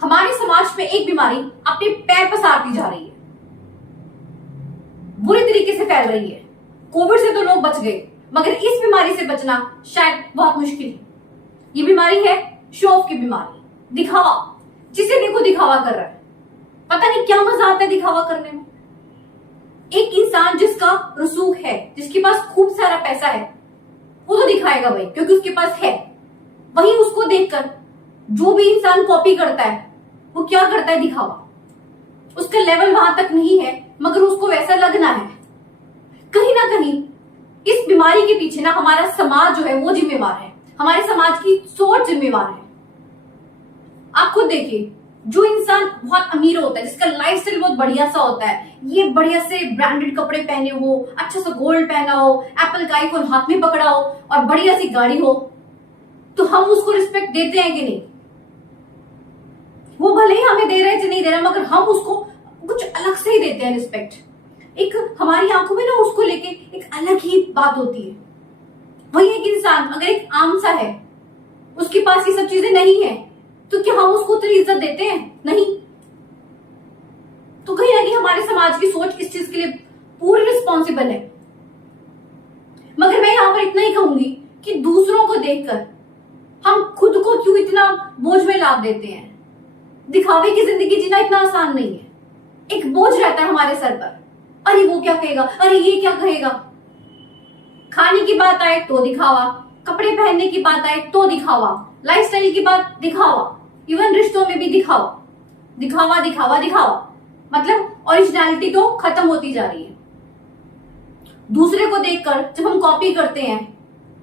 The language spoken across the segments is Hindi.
हमारे समाज में एक बीमारी अपने पैर पसारती जा रही है, बुरी तरीके से फैल रही है। कोविड से तो लोग बच गए, मगर इस बीमारी से बचना शायद बहुत मुश्किल है। ये बीमारी है शो ऑफ की बीमारी, दिखावा। जिसे देखो दिखावा कर रहा है, पता नहीं क्या मजा आता है दिखावा करने में। एक इंसान जिसका रसूख है, जिसके पास खूब सारा पैसा है, वो तो दिखाएगा भाई, क्योंकि उसके पास है। वहीं उसको देखकर जो भी इंसान कॉपी करता है, वो क्या करता है, दिखावा। उसका लेवल वहां तक नहीं है, मगर उसको वैसा लगना है। कहीं ना कहीं इस बीमारी के पीछे ना हमारा समाज जो है वो जिम्मेवार है, हमारे समाज की सोच जिम्मेवार है। आप खुद देखिए, जो इंसान बहुत अमीर होता है, जिसका लाइफस्टाइल बहुत बढ़िया सा होता है, ये बढ़िया से ब्रांडेड कपड़े पहने हो, अच्छा सा गोल्ड पहना हो, एप्पल का आईफोन हाथ में पकड़ा हो और बढ़िया सी गाड़ी हो, तो हम उसको रिस्पेक्ट देते हैं कि नहीं? वो भले ही हमें दे रहे हैं नहीं दे रहे, मगर हम उसको कुछ अलग से ही देते हैं रिस्पेक्ट। एक हमारी आंखों में ना उसको लेके एक अलग ही बात होती है। वही एक इंसान अगर एक आम सा है, उसके पास ये सब चीजें नहीं है, तो क्या हम उसको उतनी इज्जत देते हैं? नहीं। तो कहीं ना कहीं हमारे समाज की सोच इस चीज के लिए पूरी रिस्पॉन्सिबल है। मगर मैं यहां पर इतना ही कहूंगी कि दूसरों को देखकर हम खुद को क्यों इतना बोझ में लाद देते हैं। दिखावे की जिंदगी जीना इतना आसान नहीं है। एक बोझ रहता है हमारे सर पर, अरे वो क्या कहेगा, अरे ये क्या कहेगा। खाने की बात आए तो दिखावा, कपड़े पहनने की बात आए तो दिखावा, लाइफस्टाइल की बात दिखावा, इवन रिश्तों में भी दिखावा, दिखावा दिखावा दिखावा। मतलब ओरिजिनलिटी तो खत्म होती जा रही है। दूसरे को देखकर जब हम कॉपी करते हैं,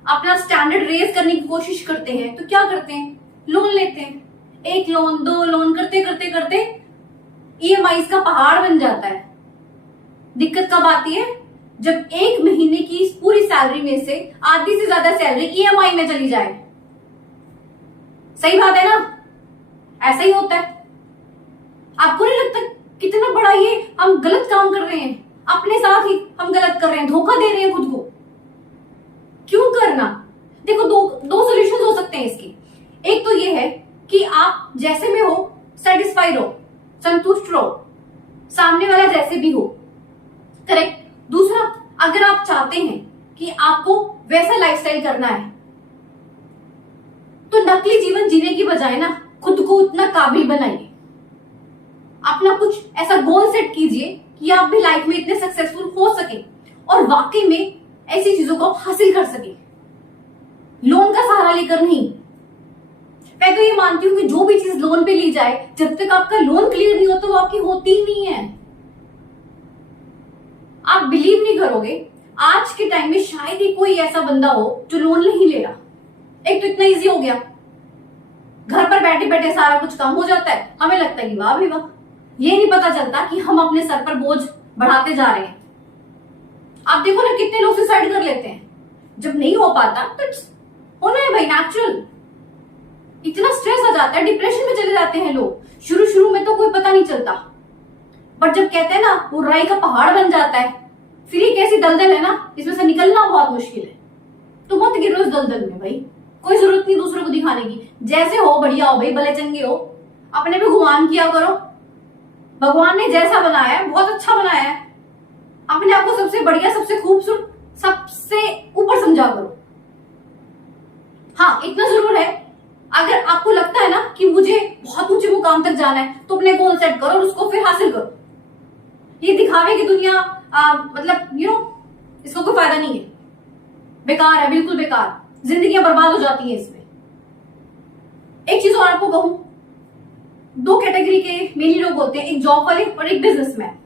अपना स्टैंडर्ड रेज करने की कोशिश करते हैं, तो क्या करते हैं, लोन लेते हैं। एक लोन, दो लोन करते करते करते ईएमआई का पहाड़ बन जाता है। दिक्कत कब आती है? जब एक महीने की पूरी सैलरी में से आधी से ज्यादा सैलरी ईएमआई में चली जाए। सही बात है ना? ऐसा ही होता है। आपको नहीं लगता कितना बड़ा ये हम गलत काम कर रहे हैं? अपने साथ ही हम गलत कर रहे हैं, धोखा दे रहे हैं खुद को। क्यों करना? देखो, दो सोल्यूशन हो सकते हैं इसके। एक तो ये है कि आप जैसे में हो सेटिस्फाइड हो, संतुष्ट रहो, सामने वाला जैसे भी हो, करेक्ट। दूसरा, अगर आप चाहते हैं कि आपको वैसा लाइफस्टाइल करना है, तो नकली जीवन जीने की बजाय ना खुद को उतना काबिल बनाइए। अपना कुछ ऐसा गोल सेट कीजिए कि आप भी लाइफ में इतने सक्सेसफुल हो सके और वाकई में ऐसी चीजों को हासिल कर सके। लोन का सहारा लेकर नहीं। मैं तो ये मानती हूं कि जो भी चीज लोन पे ली जाए, जब तक आपका लोन क्लियर नहीं होता, वो आपकी होती ही नहीं है। आप बिलीव नहीं करोगे, आज के टाइम में शायद ही कोई ऐसा बंदा हो जो लोन नहीं ले रहा। एक तो इतना इजी हो गया, घर पर बैठे बैठे सारा कुछ काम हो जाता है। हमें लगता है कि वाह भी वाह। ये नहीं पता चलता कि हम अपने सर पर बोझ बढ़ाते जा रहे हैं। आप देखो ना, कितने लोग सुसाइड कर लेते हैं। जब नहीं हो पाता तो होना है भाई, नेचुरल। इतना स्ट्रेस आ जाता है, डिप्रेशन में चले जाते हैं लोग। शुरू शुरू में तो कोई पता नहीं चलता, बट जब कहते हैं ना वो राई का पहाड़ बन जाता है, फिर एक ऐसी दलदल है ना, इसमें से निकलना बहुत मुश्किल है। तो मत गिरो इस दलदल में भाई। कोई जरूरत नहीं दूसरों को दिखाने की। जैसे हो बढ़िया हो भाई, भले चंगे हो, अपने पे गुमान किया करो। भगवान ने जैसा बनाया है बहुत अच्छा बनाया है। अपने आप को सबसे बढ़िया, सबसे खूबसूरत, सबसे ऊपर समझा करो। हाँ, इतना जरूर है, अगर आपको लगता है ना कि मुझे बहुत ऊंचे मुकाम तक जाना है, तो अपने गोल सेट करो और उसको फिर हासिल करो। ये दिखावे की दुनिया मतलब इसका कोई फायदा नहीं है, बेकार है, बिल्कुल बेकार। जिंदगियां बर्बाद हो जाती हैं इसमें। एक चीज और आपको कहूं, दो कैटेगरी के मेनली लोग होते हैं, एक जॉब वाले और एक बिजनेसमैन।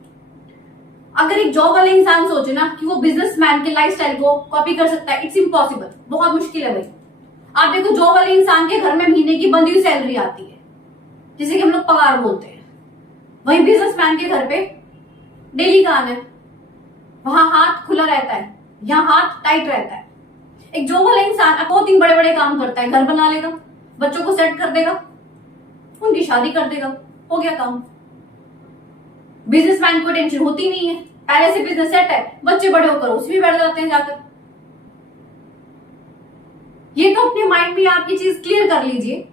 अगर एक जॉब वाले इंसान सोचे ना कि वो बिजनेसमैन के लाइफस्टाइल को कॉपी कर सकता है, इट्स इम्पॉसिबल, बहुत मुश्किल है भाई। आप देखो, जॉब वाले इंसान के घर में महीने की बंधी हुई सैलरी आती है, जिसे कि हम लोग पगार बोलते हैं। वहीं बिजनेसमैन के घर पे डेली का आना है, वहां हाथ खुला रहता है, यहाँ हाथ टाइट रहता है। एक जॉब वाला इंसान बहुत दिन बड़े बड़े काम करता है, घर बना लेगा, बच्चों को सेट कर देगा, उनकी शादी कर देगा, हो गया काम। बिजनेसमैन को टेंशन होती नहीं है, पहले से बिजनेस सेट है, बच्चे बड़े होकर उसमें बैठ जाते हैं जाकर। ये तो अपने माइंड में आप ये चीज क्लियर कर लीजिए।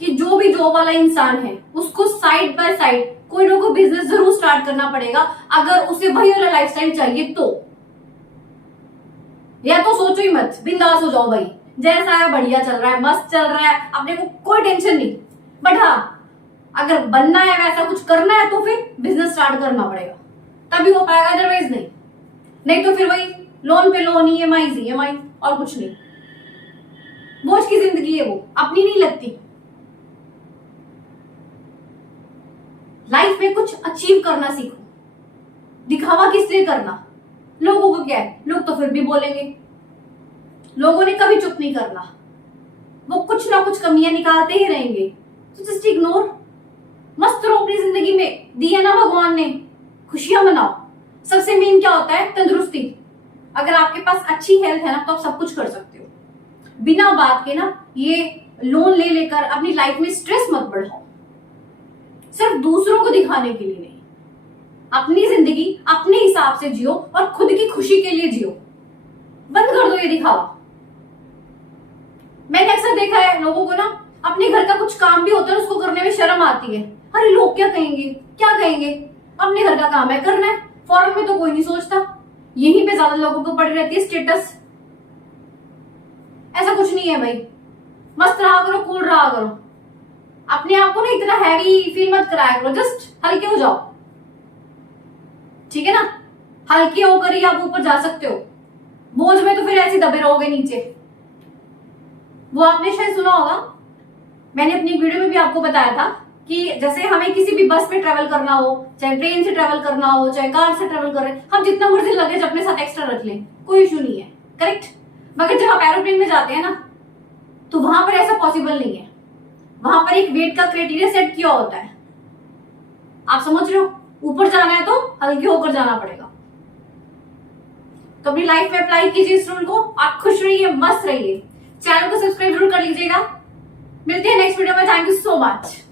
कि जो भी जॉब वाला इंसान है उसको साइड बाय साइड कोई ना कोई बिजनेस जरूर स्टार्ट करना पड़ेगा, अगर उसे वही वाला लाइफस्टाइल चाहिए तो। या तो सोचो ही मत, बिंदास हो जाओ भाई, जैसा है बढ़िया चल रहा है, मस्त चल रहा है, अपने को कोई टेंशन नहीं। बट हाँ, अगर बनना है, वैसा कुछ करना है, तो फिर बिजनेस स्टार्ट करना पड़ेगा, तभी हो पाएगा, अदरवाइज नहीं। नहीं तो फिर वही लोन पे लोन, ईएमआई और कुछ नहीं। बोझ की जिंदगी है वो, अपनी नहीं लगती। लाइफ में कुछ अचीव करना सीखो, दिखावा किस लिए करना? लोगों को क्या है, लोग तो फिर भी बोलेंगे। लोगों ने कभी चुप नहीं करना, वो कुछ ना कुछ कमियां निकालते ही रहेंगे, तो जस्ट इग्नोर। मस्त रहो अपनी जिंदगी में, दी है ना भगवान ने, खुशियां मनाओ। सबसे मेन क्या होता है? तंदुरुस्ती। अगर आपके पास अच्छी हेल्थ है ना, तो आप सब कुछ कर सकते हो। बिना बात के ना ये लोन ले लेकर अपनी लाइफ में स्ट्रेस मत बढ़ाओ, सिर्फ दूसरों को दिखाने के लिए नहीं। अपनी जिंदगी अपने हिसाब से जियो और खुद की खुशी के लिए जियो। बंद कर दो ये दिखावा। मैंने अक्सर देखा है लोगों को ना, अपने घर का कुछ काम भी होता है उसको करने में शर्म आती है। अरे लोग क्या कहेंगे, क्या कहेंगे? अपने घर का काम है, करना है। फॉरेन में तो कोई नहीं सोचता, यहीं पे ज्यादा लोगों को पड़ी रहती है स्टेटस। ऐसा कुछ नहीं है भाई, मस्त रहा करो, कूल रहा करो। अपने आप को ना इतना हैवी फील मत कराया करो, जस्ट हल्के हो जाओ, ठीक है ना? हल्के होकर ही आप ऊपर जा सकते हो, बोझ में तो फिर ऐसे दबे रहोगे नीचे। वो आपने शायद सुना होगा, मैंने अपनी वीडियो में भी आपको बताया था कि जैसे हमें किसी भी बस में ट्रेवल करना हो, चाहे ट्रेन से ट्रेवल करना हो, चाहे कार से ट्रेवल कर रहे हैं, हम जितना मर्जी लगेज अपने साथ एक्स्ट्रा रख लें, कोई इशू नहीं है, करेक्ट? मगर जब आप एरोप्लेन में जाते हैं ना, तो वहां पर ऐसा पॉसिबल नहीं है। वहां पर एक वेट का क्राइटेरिया सेट किया होता है। आप समझ रहे हो? ऊपर जाना है तो हल्के होकर जाना पड़ेगा। तो अपनी लाइफ में अप्लाई कीजिए इस रूल को। आप खुश रहिए, मस्त रहिए। चैनल को सब्सक्राइब जरूर कर लीजिएगा। मिलते हैं नेक्स्ट वीडियो में। Thank you so much.